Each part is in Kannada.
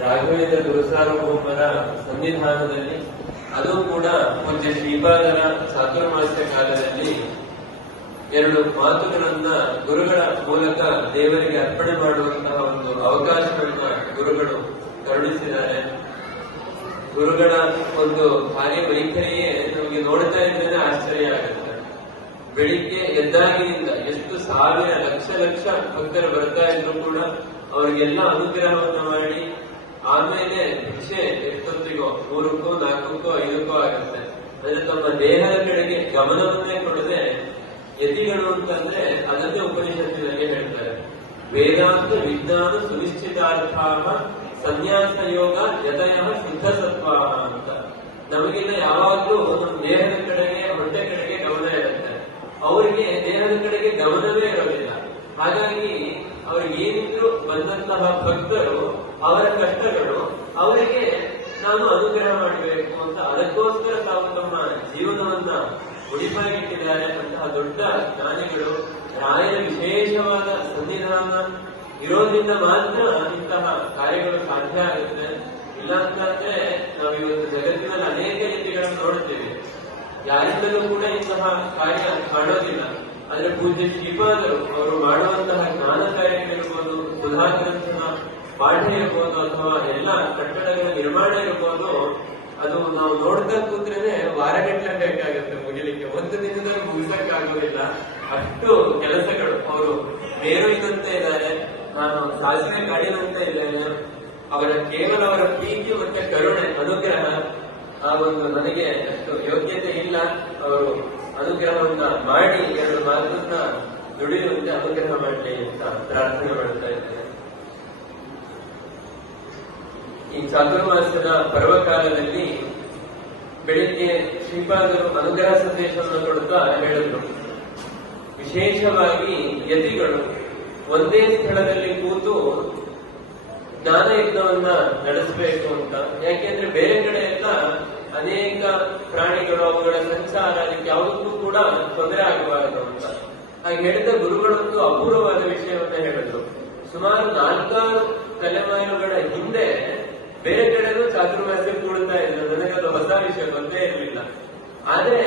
ರಾಘವೇಂದ್ರ ಗುರುಸಾರ್ವಭೌಮರ ಸಂವಿಧಾನದಲ್ಲಿ ಅದು ಕೂಡ ಪೂಜ್ಯ ಶ್ರೀಪಾದರ ಸಾತುರ್ಮಾಸ್ಯ ಕಾಲದಲ್ಲಿ ಎರಡು ಮಾತುಗಳನ್ನ ಗುರುಗಳ ಮೂಲಕ ದೇವರಿಗೆ ಅರ್ಪಣೆ ಮಾಡುವಂತಹ ಒಂದು ಅವಕಾಶವನ್ನ ಗುರುಗಳು ಕರುಣಿಸಿದ್ದಾರೆ ಗುರುಗಳ ಒಂದು ಕಾರ್ಯವೈಖರಿಯೇ ನಮಗೆ ನೋಡ್ತಾ ಇದ್ದೇನೆ ಆಶ್ಚರ್ಯ ಆಗುತ್ತೆ. ಬೆಳಿಗ್ಗೆ ಎದ್ದಾಗಿನಿಂದ ಎಷ್ಟು ಸಾವಿರ ಲಕ್ಷ ಲಕ್ಷ ಭಕ್ತರು ಬರ್ತಾ ಇದ್ರು ಕೂಡ ಅವರಿಗೆಲ್ಲ ಅನುಗ್ರಹವನ್ನು ಮಾಡಿ ಆಮೇಲೆ ಭಿಕ್ಷೆ ಎಷ್ಟೊತ್ತಿಗೋ ಮೂರಕ್ಕೋ, ನಾಲ್ಕಕ್ಕೋ, ಐದಕ್ಕೋ ಆಗುತ್ತೆ. ಅಂದ್ರೆ ತಮ್ಮ ದೇಹದ ಕಡೆಗೆ ಗಮನವನ್ನೇ ಕೊಡದೆ ಯತಿಗಳು ಅಂತಂದ್ರೆ ಅದನ್ನೇ ಉಪನಿಷತ್ತಿನಲ್ಲಿ ಹೇಳ್ತಾರೆ. ವೇದಾಂತ ವಿಜ್ಞಾನ ಸುನಿಶ್ಚಿತಾರ್ಥ ಸನ್ಯಾಸ ಯೋಗ ಯತಯ ಸಿದ್ಧ ಸತ್ವ ಅಂತ. ನಮಗೆಲ್ಲ ಯಾವಾಗ್ಲೂ ನಮ್ಮ ದೇಹದ ಕಡೆಗೆ ಹೊಟ್ಟೆ ಕಡೆಗೆ ಗಮನ ಇರುತ್ತೆ. ಅವರಿಗೆ ದೇಹದ ಕಡೆಗೆ ಗಮನವೇ ಇರೋದಿಲ್ಲ. ಹಾಗಾಗಿ ಅವ್ರಿಗೆ ಏನಿದ್ರು ಬಂದಂತಹ ಭಕ್ತರು ಅವರ ಕಷ್ಟಗಳು, ಅವರಿಗೆ ನಾನು ಅನುಗ್ರಹ ಮಾಡಬೇಕು ಅಂತ ಅದಕ್ಕೋಸ್ಕರ ತಾವು ತಮ್ಮ ಜೀವನವನ್ನ ಉಳಿಪಾಗಿಟ್ಟಿದ್ದಾರೆ ಅಂತಹ ದೊಡ್ಡ ಜ್ಞಾನಿಗಳು. ರಾಯರ ವಿಶೇಷವಾದ ಸನ್ನಿಧಾನ ಇರೋದ್ರಿಂದ ಮಾತ್ರ ಇಂತಹ ಕಾರ್ಯಗಳು ಸಾಧ್ಯ ಆಗುತ್ತೆ. ಇಲ್ಲ ಅಂತಂದ್ರೆ ನಾವು ಇವತ್ತು ಜಗತ್ತಿನಲ್ಲಿ ಅನೇಕ ರೀತಿಗಳನ್ನು ನೋಡುತ್ತೇವೆ. ಯಾರಿಂದಲೂ ಕೂಡ ಇಂತಹ ಕಾರ್ಯ ಕಾಣೋದಿಲ್ಲ. ಆದ್ರೆ ಪೂಜ್ಯ ಶ್ರೀಪಾದರು ಅವರು ಮಾಡುವಂತಹ ಜ್ಞಾನ ಕಾರ್ಯಗಳಿರ್ಬೋದು ಸುಧಾ ಪಾಠ ಇರ್ಬೋದು ಅಥವಾ ಎಲ್ಲ ಕಟ್ಟಡಗಳ ನಿರ್ಮಾಣ ಇರ್ಬೋದು, ಅದು ನಾವು ನೋಡ್ತಾ ಕೂತ್ರೇನೆ ವಾರಗಟ್ಟಲೆ ಬೇಕಾಗುತ್ತೆ ಮುಗಿಲಿಕ್ಕೆ. ಒಂದು ದಿನದಲ್ಲಿ ಮುಗಿಸಕ್ ಆಗೋದಿಲ್ಲ ಅಷ್ಟು ಕೆಲಸಗಳು. ಅವರು ಬೇರೆ ಇದಂತೆ ಇದ್ದಾರೆ. ನಾನು ಸಾಸಿವೆ ಕಾಡಿನಂತೆ ಇದ್ದೇನೆ. ಅವರ ಕೇವಲ ಅವರ ಪ್ರೀತಿ ಮತ್ತೆ ಕರುಣೆ, ಅನುಗ್ರಹ, ಆ ಒಂದು ನನಗೆ ಅಷ್ಟು ಯೋಗ್ಯತೆ ಇಲ್ಲ. ಅವರು ಅನುಗ್ರಹವನ್ನ ಮಾಡಿ ಎರಡು ಮಾತನ್ನ ದುಡಿಯುವಂತೆ ಅನುಗ್ರಹ ಮಾಡಲಿ ಅಂತ ಪ್ರಾರ್ಥನೆ ಮಾಡ್ತಾ ಇದ್ದೇನೆ. ಈ ಚಾತುರ್ಮಾಸದ ಪರ್ವಕಾಲದಲ್ಲಿ ಬೆಳಿಗ್ಗೆ ಶ್ರೀಪಾದರು ಅನುಗ್ರಹ ಸಂದೇಶವನ್ನು ಕೊಡುತ್ತಾ ಹೇಳಿದರು. ವಿಶೇಷವಾಗಿ ಯತಿಗಳು ಒಂದೇ ಸ್ಥಳದಲ್ಲಿ ಕೂತು ಜ್ಞಾನ ಯಜ್ಞವನ್ನ ನಡೆಸಬೇಕು ಅಂತ. ಯಾಕೆಂದ್ರೆ ಬೇರೆ ಕಡೆ ಎಲ್ಲ ಅನೇಕ ಪ್ರಾಣಿಗಳು ಅವುಗಳ ಸಂಚಾರ ಅದಕ್ಕೆ ಯಾವುದಕ್ಕೂ ಕೂಡ ತೊಂದರೆ ಆಗಬಾರದು ಅಂತ. ಹಾಗೆ ಹೇಳಿದ ಗುರುಗಳೊಂದು ಅಪೂರ್ವವಾದ ವಿಷಯವನ್ನ ಹೇಳಿದ್ರು. ಸುಮಾರು ನಾಲ್ಕಾರು ತಲೆಮಾರುಗಳ ಬೇರೆ ಕಡೆನೂ ಚಾತುರ್ಮಾಸ್ಯ ಕೂಡ್ತಾ ಇದ್ರು ನನಗದು ಹೊಸ ವಿಷಯ ಬಂದೇ ಇರಲಿಲ್ಲ. ಆದ್ರೆ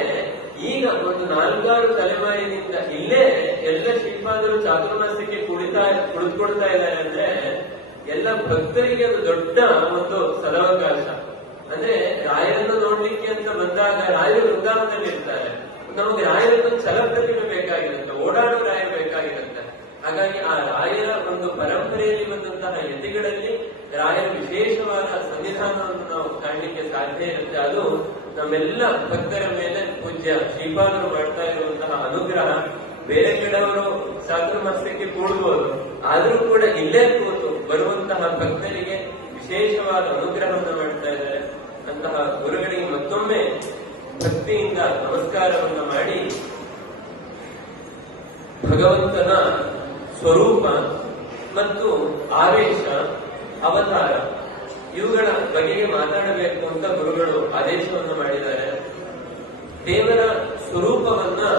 ಈಗ ಒಂದು ನಾಲ್ಕಾರು ತಲೆಮಾರಿನಿಂದ ಇಲ್ಲೇ ಎಲ್ಲ ಶಿಲ್ಪಾದರು ಚಾತುರ್ಮಾಸ್ಯಕ್ಕೆ ಕುಳಿತಾ ಕುಳಿತುಕೊಳ್ತಾ ಇದ್ದಾರೆ ಅಂದ್ರೆ ಎಲ್ಲ ಭಕ್ತರಿಗೆ ಅದು ದೊಡ್ಡ ಒಂದು ಸದಾವಕಾಶ. ಅಂದ್ರೆ ರಾಯರನ್ನು ನೋಡ್ಲಿಕ್ಕೆ ಅಂತ ಬಂದಾಗ ರಾಯರು ವೃಂದಾವನದಲ್ಲಿ ಇರ್ತಾರೆ. ನಮಗೆ ರಾಯರನ್ನು ಛಲಪ್ರತಿಮೆ ಬೇಕಾಗಿರುತ್ತೆ, ಓಡಾಡೋ ರಾಯ ಬೇಕಾಗಿರುತ್ತೆ. ಹಾಗಾಗಿ ಆ ರಾಯರ ಒಂದು ಪರಂಪರೆಯಲ್ಲಿ ಬಂದಂತಹ ಯತಿಗಳಲ್ಲಿ ರಾಯರ ವಿಶೇಷವಾದ ಸನ್ನಿಧಾನವನ್ನು ನಾವು ಕಾಣಲಿಕ್ಕೆ ಸಾಧ್ಯ ಇರುತ್ತೆ. ಅದು ನಮ್ಮೆಲ್ಲ ಭಕ್ತರ ಮೇಲೆ ಪೂಜ್ಯ ಶ್ರೀಪಾದರು ಮಾಡ್ತಾ ಇರುವಂತಹ ಅನುಗ್ರಹ. ಬೇರೆ ಕಡೆಯವರು ಶಾಸ್ತ್ರ ಮಸ್ತಕ್ಕೆ ಕೂಡಬಹುದು ಆದ್ರೂ ಕೂಡ ಇಲ್ಲೇ ಕೂತು ಬರುವಂತಹ ಭಕ್ತರಿಗೆ ವಿಶೇಷವಾದ ಅನುಗ್ರಹವನ್ನು ಮಾಡ್ತಾ ಇದ್ದಾರೆ. ಅಂತಹ ಗುರುಗಳಿಗೆ ಮತ್ತೊಮ್ಮೆ ಭಕ್ತಿಯಿಂದ ನಮಸ್ಕಾರವನ್ನು ಮಾಡಿ ಭಗವಂತನ ಸ್ವರೂಪ ಮತ್ತು ಆವೇಶ ಅವತಾರ. ಇವುಗಳ ಬಗೆಗೆ ಮಾತಾಡಬೇಕು ಅಂತ ಗುರುಗಳು ಆದೇಶವನ್ನು ಮಾಡಿದ್ದಾರೆ. ದೇವರ ಸ್ವರೂಪವನ್ನ